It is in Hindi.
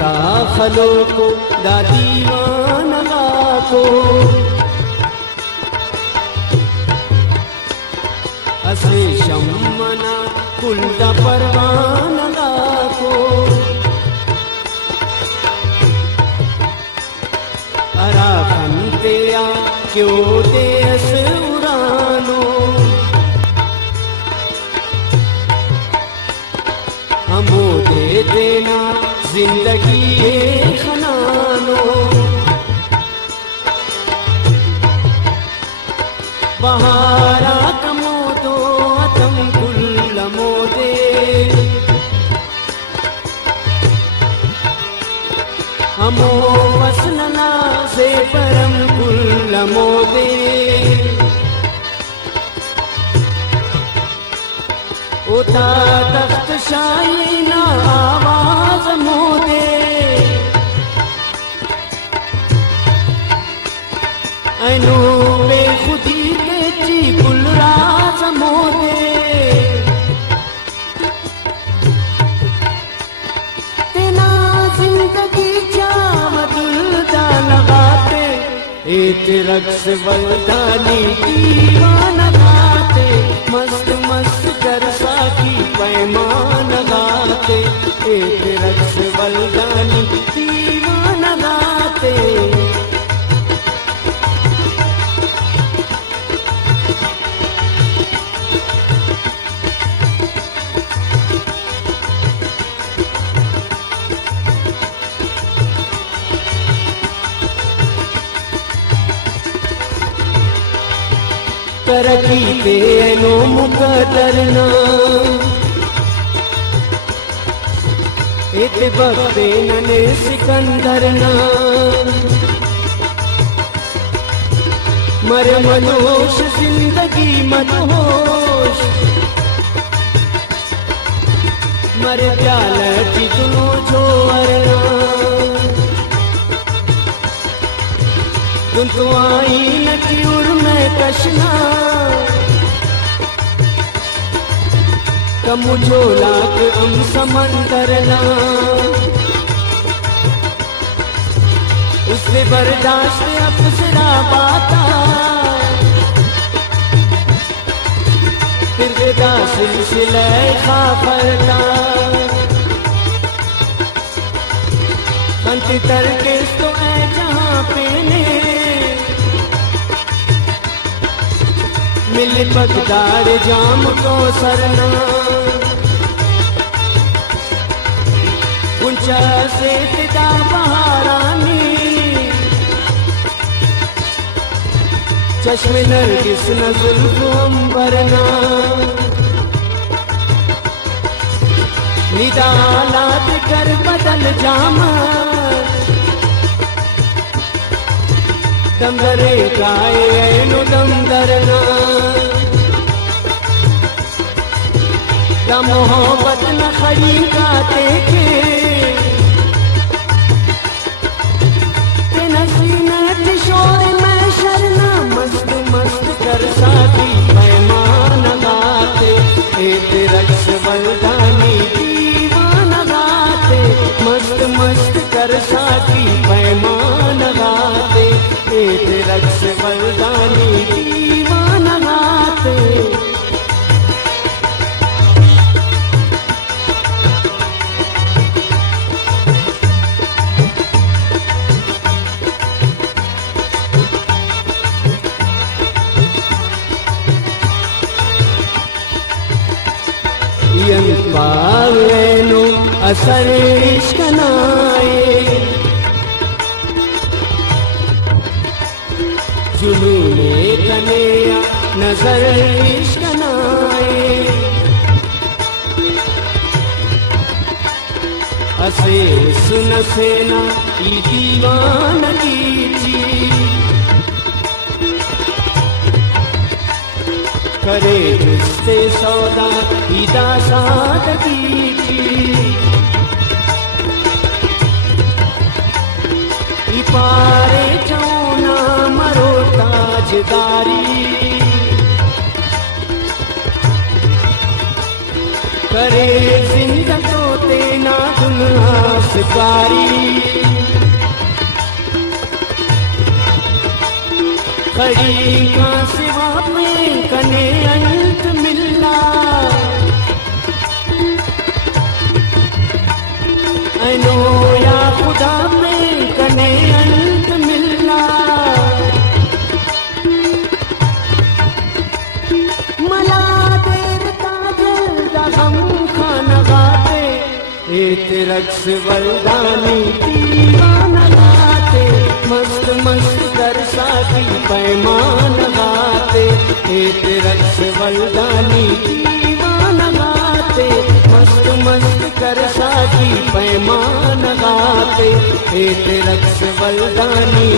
का खलो को दा दीवानगा को असे शम्मना कुल्दा परवानगा को अरा खंते आ क्यों दे अस उरानो हमो दे देना जिंदगी ये खनानो बहारा कमो दो अतम गुल्लमो दे हमो वसनना से परम गुल्लमो दे उता तख्त शाही ना आवाज मोदे अनु बेखुदी के ची गुलराज मोदे तेना जिंदगी चावदुलदा लगाते एक रक्स बलदानी दीवाना गाते मस्त मस्त कर साकी पैमान गाते एक रक्स बलदानी दीवाना गाते तरकी तेनो मुकदरना इत बक्ते नने सिकंदरना मर मनोश जिंदगी मनोश मर प्याल की दुनो जो अरना तो आई नकी उर में कशना कम झोला के हम समंदरना उससे बर्दाश्त अफसरा बाता फिर बेदा सिलसिले खाफरना अंत तरके तो है जहाँ पे ने मिल पगदार जाम को सरना ऊंचा से तिदा बहारानी चश्मे नरगिस नजुल को अंबरना निदालात कर बदल जामा दमदरे गाए नु दमदरना दा मोहब्बत न खड़ी गाते के नसीना किशोर में शरना मस्त मस्त कर साथी पैमान गाते एक रक्स बलदानी दीवाना गाते मस्त मस्त कर साथी पैमान गाते एक रक्स बलदानी दीवाना गाते पावेनो असर इश्क नाए जुनूने कनेया नजर इश्क नाए असे सुन सेना ई दीवानगी ची करे रिश्ते सौदा ईदा सादगी की पारे चौना मरो ताजदारी करे जिंदगी तेना दुल्हा से पुकारी खड़ी का सिवा में कने अंत मिलना अनो या खुदा में कने अंत मिलना मला देर ताजल दा हम खाना गाते एक रक्स वरदानी दीवाना गाते मस्त मस्त कर साथी पैमान गाते एक रक्स वरदानी दीवाना गाते मस्त मस्त कर साथी पैमान गाते एक रक्स वरदानी